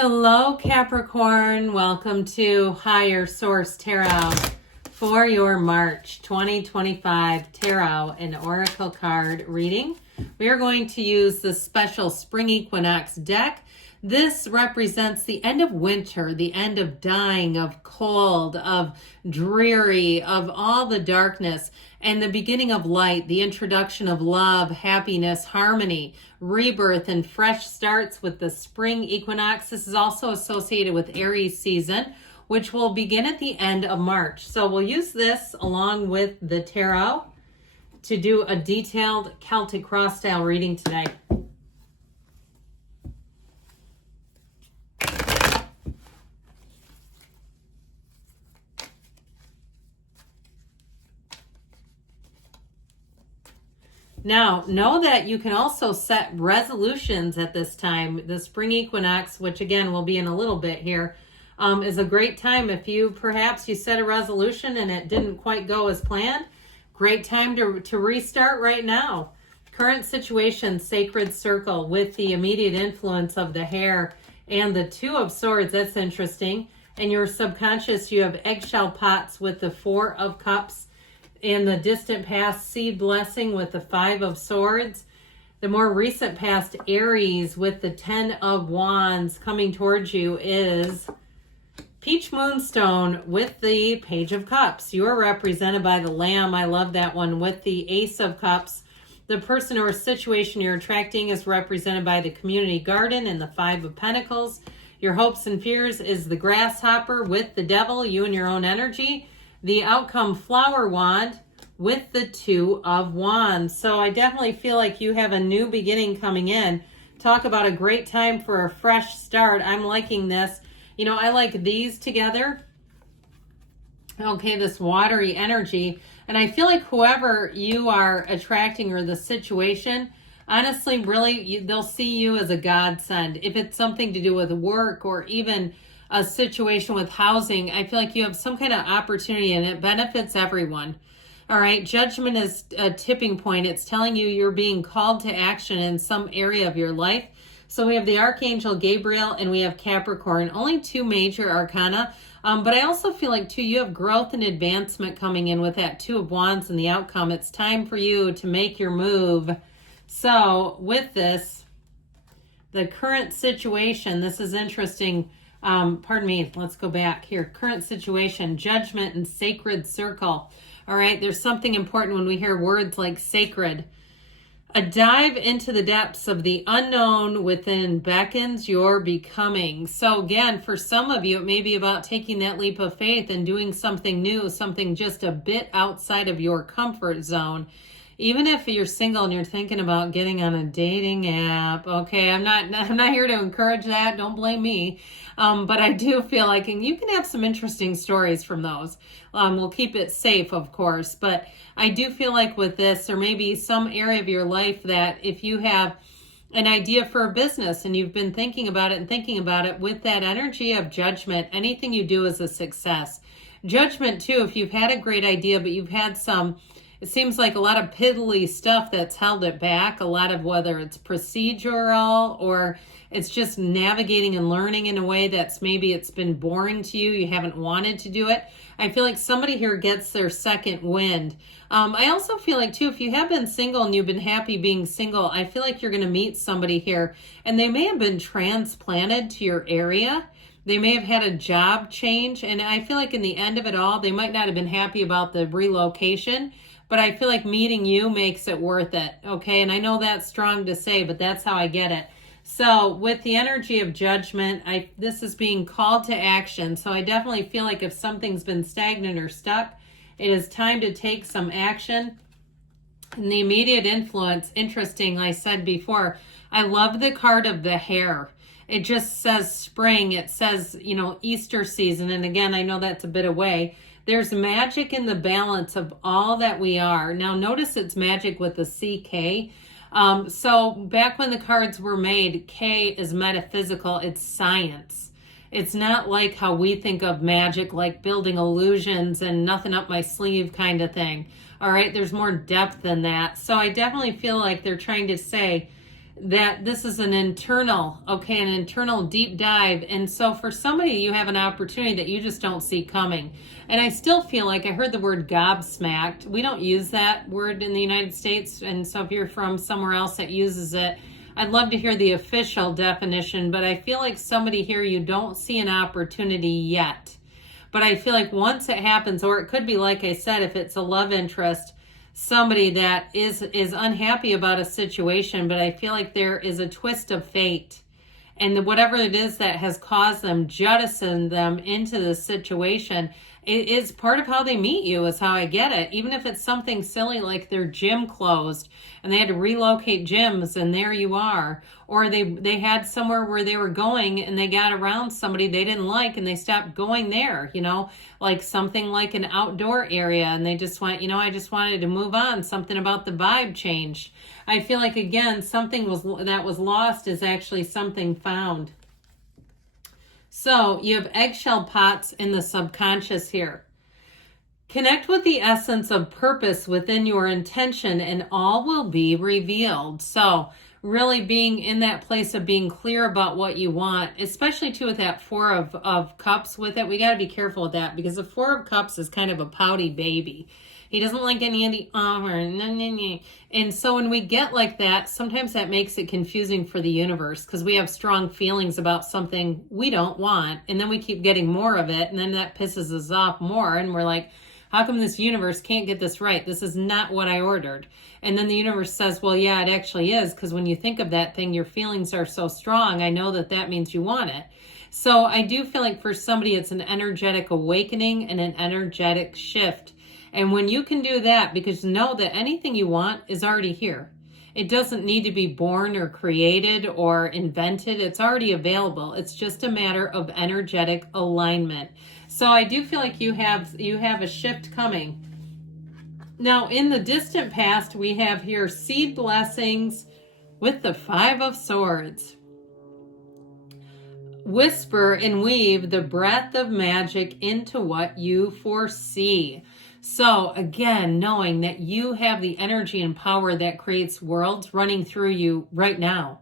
Hello, Capricorn. Welcome to Higher Source Tarot for your March 2025 Tarot and Oracle card reading. We are going to use the special Spring Equinox deck. This represents the end of winter, the end of dying, of cold, of dreary, of all the darkness, and the beginning of light, the introduction of love, happiness, harmony, rebirth, and fresh starts with the spring equinox. This is also associated with Aries season, which will begin at the end of March. So we'll use this along with the tarot to do a detailed Celtic cross style reading today. Now, know that you can also set resolutions at this time. The spring equinox, which again will be in a little bit here, is a great time. If you set a resolution and it didn't quite go as planned, great time to restart right now. Current situation, sacred circle with the immediate influence of the hair and the Two of Swords. That's interesting. And your subconscious, you have eggshell pots with the Four of Cups. In the distant past, seed blessing with the Five of Swords. The more recent past, Aries with the Ten of Wands coming towards you is Peach Moonstone with the Page of Cups. You are represented by the Lamb. I love that one with the Ace of Cups. The person or situation you're attracting is represented by the Community Garden and the Five of Pentacles. Your hopes and fears is the Grasshopper with the Devil, you and your own energy. The outcome, Flower Wand with the Two of Wands. So I definitely feel like you have a new beginning coming in. Talk about a great time for a fresh start. I'm liking this. You know, I like these together. Okay, this watery energy. And I feel like whoever you are attracting or the situation, honestly, really, they'll see you as a godsend. If it's something to do with work or even a situation with housing, I feel like you have some kind of opportunity and it benefits everyone. All right, judgment is a tipping point. It's telling you you're being called to action in some area of your life. So we have the Archangel Gabriel and we have Capricorn, only two major arcana. But I also feel like too, you have growth and advancement coming in with that Two of Wands and the outcome. It's time for you to make your move. So with this, the current situation, this is interesting. Pardon me, let's go back here. Current situation, judgment and sacred circle. All right, there's something important when we hear words like sacred. A dive into the depths of the unknown within beckons your becoming. So again, for some of you, it may be about taking that leap of faith and doing something new, something just a bit outside of your comfort zone. Even if you're single and you're thinking about getting on a dating app, okay, I'm not here to encourage that. Don't blame me. But I do feel like, and you can have some interesting stories from those. We'll keep it safe, of course. But I do feel like with this, there may be some area of your life that if you have an idea for a business and you've been thinking about it with that energy of judgment, anything you do is a success. Judgment too, if you've had a great idea, but you've had it seems like a lot of piddly stuff that's held it back, a lot of whether it's procedural or it's just navigating and learning in a way that's maybe it's been boring to you, you haven't wanted to do it. I feel like somebody here gets their second wind. I also feel like too, if you have been single and you've been happy being single, I feel like you're going to meet somebody here and they may have been transplanted to your area. They may have had a job change. And I feel like in the end of it all, they might not have been happy about the relocation, but I feel like meeting you makes it worth it. Okay. And I know that's strong to say, but that's how I get it. So with the energy of judgment, this is being called to action. So I definitely feel like if something's been stagnant or stuck, it is time to take some action. And the immediate influence, interesting, I said before, I love the card of the hare. It just says spring. It says, Easter season. And again, I know that's a bit away. There's magic in the balance of all that we are. Now, notice it's magic with the CK. So back when the cards were made, K is metaphysical. It's science. It's not like how we think of magic, like building illusions and nothing up my sleeve kind of thing. All right, there's more depth than that. So I definitely feel like they're trying to say that this is an internal, okay, an internal deep dive. And so for somebody, you have an opportunity that you just don't see coming. And I still feel like I heard the word gobsmacked. We don't use that word in the United States. And so if you're from somewhere else that uses it, I'd love to hear the official definition, but I feel like somebody here, you don't see an opportunity yet. But I feel like once it happens, or it could be, like I said, if it's a love interest, somebody that is unhappy about a situation, but I feel like there is a twist of fate. And whatever it is that has caused them, jettison them into this situation, it is part of how they meet you, is how I get it. Even if it's something silly like their gym closed and they had to relocate gyms and there you are. Or they had somewhere where they were going and they got around somebody they didn't like and they stopped going there, you know, like something like an outdoor area and they just went, you know, I just wanted to move on. Something about the vibe changed. I feel like, again, something that was lost is actually something found. So you have eggshell pots in the subconscious here. Connect with the essence of purpose within your intention and all will be revealed. So really being in that place of being clear about what you want, especially too with that Four of Cups with it. We got to be careful with that because the Four of Cups is kind of a pouty baby. He doesn't like any of the and so when we get like that, sometimes that makes it confusing for the universe because we have strong feelings about something we don't want, and then we keep getting more of it, and then that pisses us off more, and we're like, how come this universe can't get this right? This is not what I ordered. And then the universe says, well, yeah, it actually is, because when you think of that thing, your feelings are so strong. I know that that means you want it. So I do feel like for somebody, it's an energetic awakening and an energetic shift. And when you can do that, because know that anything you want is already here. It doesn't need to be born or created or invented. It's already available. It's just a matter of energetic alignment. So I do feel like you have a shift coming. Now, in the distant past, we have here seed blessings with the Five of Swords. Whisper and weave the breath of magic into what you foresee. So again, knowing that you have the energy and power that creates worlds running through you right now.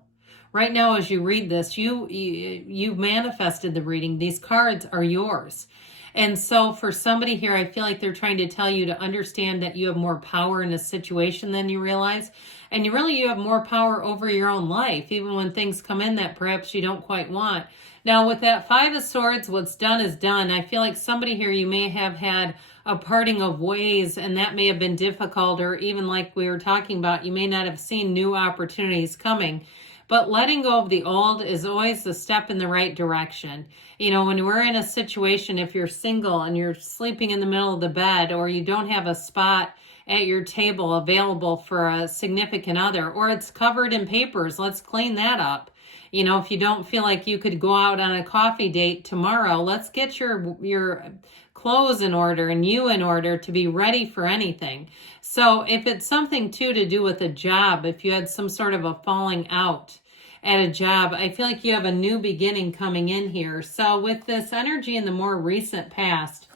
Right now, as you read this, you've manifested the reading. These cards are yours. And so for somebody here, I feel like they're trying to tell you to understand that you have more power in a situation than you realize. And you have more power over your own life, even when things come in that perhaps you don't quite want. Now, with that Five of Swords, what's done is done. I feel like somebody here, you may have had a parting of ways, and that may have been difficult, or even like we were talking about, you may not have seen new opportunities coming. But letting go of the old is always a step in the right direction. You know, when we're in a situation, if you're single and you're sleeping in the middle of the bed, or you don't have a spot at your table available for a significant other, or it's covered in papers, let's clean that up. You know, if you don't feel like you could go out on a coffee date tomorrow, let's get your clothes in order and you in order to be ready for anything. So if it's something too to do with a job, if you had some sort of a falling out at a job, I feel like you have a new beginning coming in here. So with this energy in the more recent past,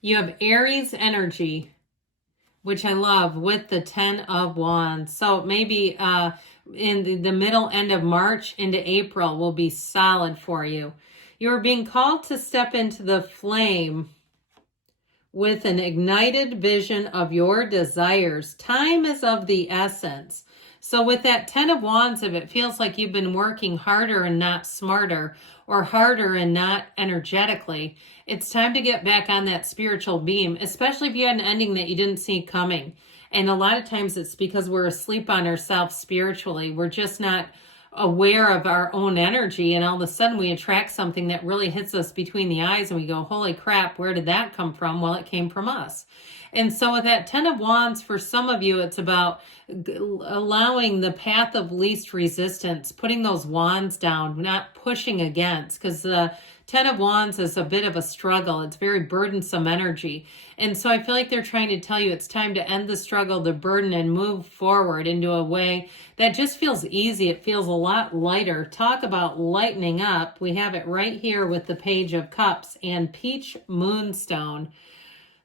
you have Aries energy, which I love, with the 10 of Wands. So maybe in the middle end of March into April will be solid for you. You're being called to step into the flame with an ignited vision of your desires. Time is of the essence. So with that 10 of Wands, if it feels like you've been working harder and not smarter, or harder and not energetically, it's time to get back on that spiritual beam, especially if you had an ending that you didn't see coming. And a lot of times it's because we're asleep on ourselves spiritually. We're just not aware of our own energy, and all of a sudden we attract something that really hits us between the eyes and we go, holy crap, where did that come from? Well, it came from us. And so with that 10 of Wands, for some of you, it's about allowing the path of least resistance, putting those wands down, not pushing against, because the 10 of Wands is a bit of a struggle. It's very burdensome energy. And so I feel like they're trying to tell you it's time to end the struggle, the burden, and move forward into a way that just feels easy. It feels a lot lighter. Talk about lightening up. We have it right here with the Page of Cups and Peach Moonstone.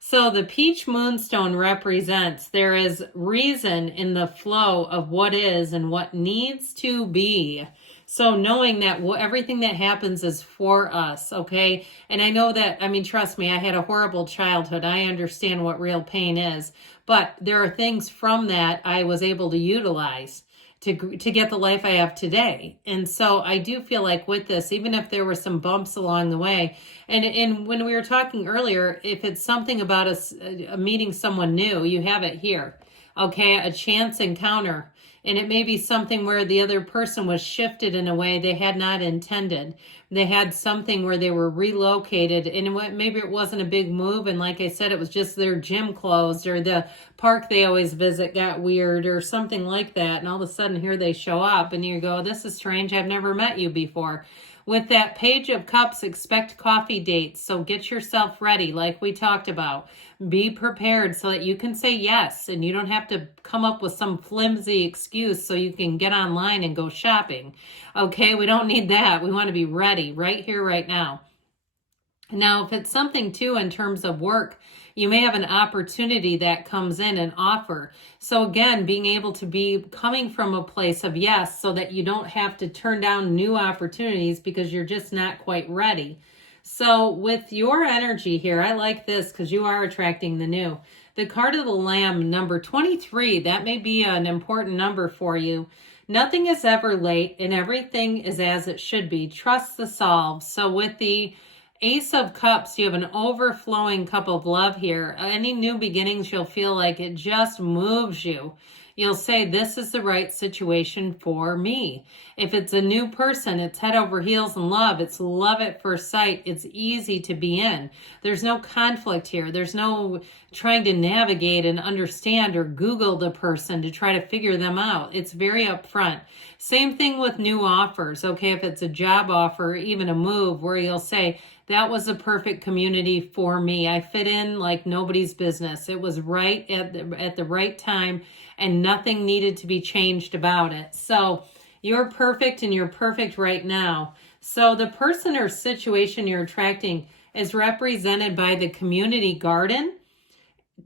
So the peach moonstone represents there is reason in the flow of what is and what needs to be. So knowing that everything that happens is for us, okay? And I know that, I mean, trust me, I had a horrible childhood. I understand what real pain is. But there are things from that I was able to utilize to get the life I have today. And so I do feel like with this, even if there were some bumps along the way, and when we were talking earlier, if it's something about us meeting someone new, you have it here, okay? A chance encounter. And it may be something where the other person was shifted in a way they had not intended. They had something where they were relocated, and maybe it wasn't a big move. And like I said, it was just their gym closed, or the park they always visit got weird, or something like that. And all of a sudden here they show up and you go, this is strange. I've never met you before. With that Page of Cups, expect coffee dates. So get yourself ready, like we talked about. Be prepared so that you can say yes, and you don't have to come up with some flimsy excuse so you can get online and go shopping. Okay, we don't need that. We want to be ready right here, right now. Now, if it's something too in terms of work, you may have an opportunity that comes in, an offer. So again, being able to be coming from a place of yes, so that you don't have to turn down new opportunities because you're just not quite ready. So with your energy here, I like this because you are attracting the new. The card of the Lamb, number 23, that may be an important number for you. Nothing is ever late and everything is as it should be. Trust the solve. So with the Ace of Cups, you have an overflowing cup of love here. Any new beginnings, you'll feel like it just moves you. You'll say, this is the right situation for me. If it's a new person, it's head over heels in love. It's love at first sight. It's easy to be in. There's no conflict here. There's no trying to navigate and understand or Google the person to try to figure them out. It's very upfront. Same thing with new offers. Okay, if it's a job offer, even a move where you'll say, that was a perfect community for me. I fit in like nobody's business. It was right at the right time, and nothing needed to be changed about it. So you're perfect, and you're perfect right now. So the person or situation you're attracting is represented by the community garden.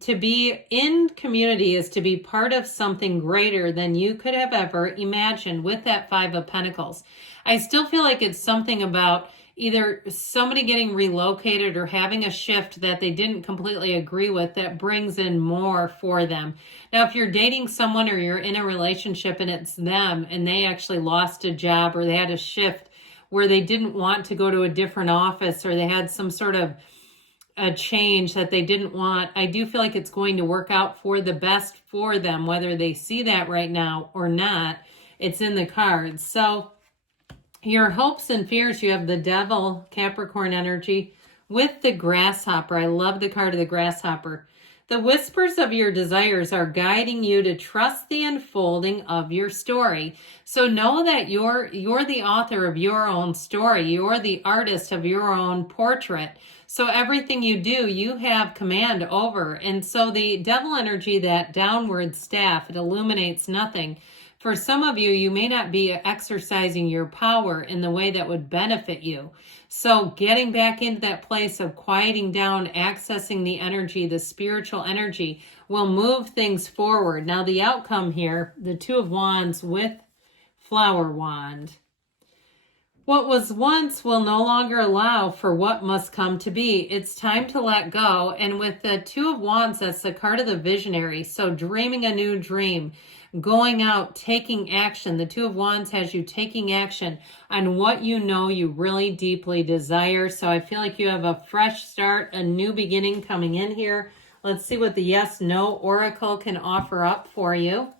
To be in community is to be part of something greater than you could have ever imagined with that Five of Pentacles. I still feel like it's something about either somebody getting relocated or having a shift that they didn't completely agree with that brings in more for them. Now, if you're dating someone or you're in a relationship and it's them and they actually lost a job or they had a shift where they didn't want to go to a different office or they had some sort of a change that they didn't want, I do feel like it's going to work out for the best for them, whether they see that right now or not. It's in the cards. So your hopes and fears, you have the Devil, Capricorn energy, with the Grasshopper. I love the card of the Grasshopper. The whispers of your desires are guiding you to trust the unfolding of your story. So know that you're the author of your own story. You're the artist of your own portrait. So everything you do, you have command over. And so the Devil energy, that downward staff, it illuminates nothing. For some of you, you may not be exercising your power in the way that would benefit you. So getting back into that place of quieting down, accessing the energy, the spiritual energy, will move things forward. Now the outcome here, the Two of Wands with Flower Wand. What was once will no longer allow for what must come to be. It's time to let go. And with the Two of Wands, that's the card of the visionary. So dreaming a new dream, going out, taking action. The Two of Wands has you taking action on what you know you really deeply desire. So I feel like you have a fresh start, a new beginning coming in here. Let's see what the yes, no oracle can offer up for you.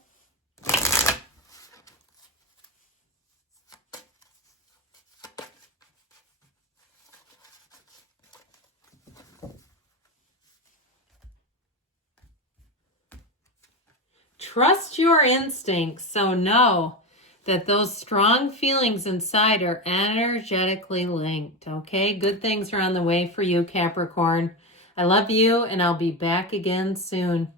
Trust your instincts. So know that those strong feelings inside are energetically linked. Okay, good things are on the way for you, Capricorn. I love you, and I'll be back again soon.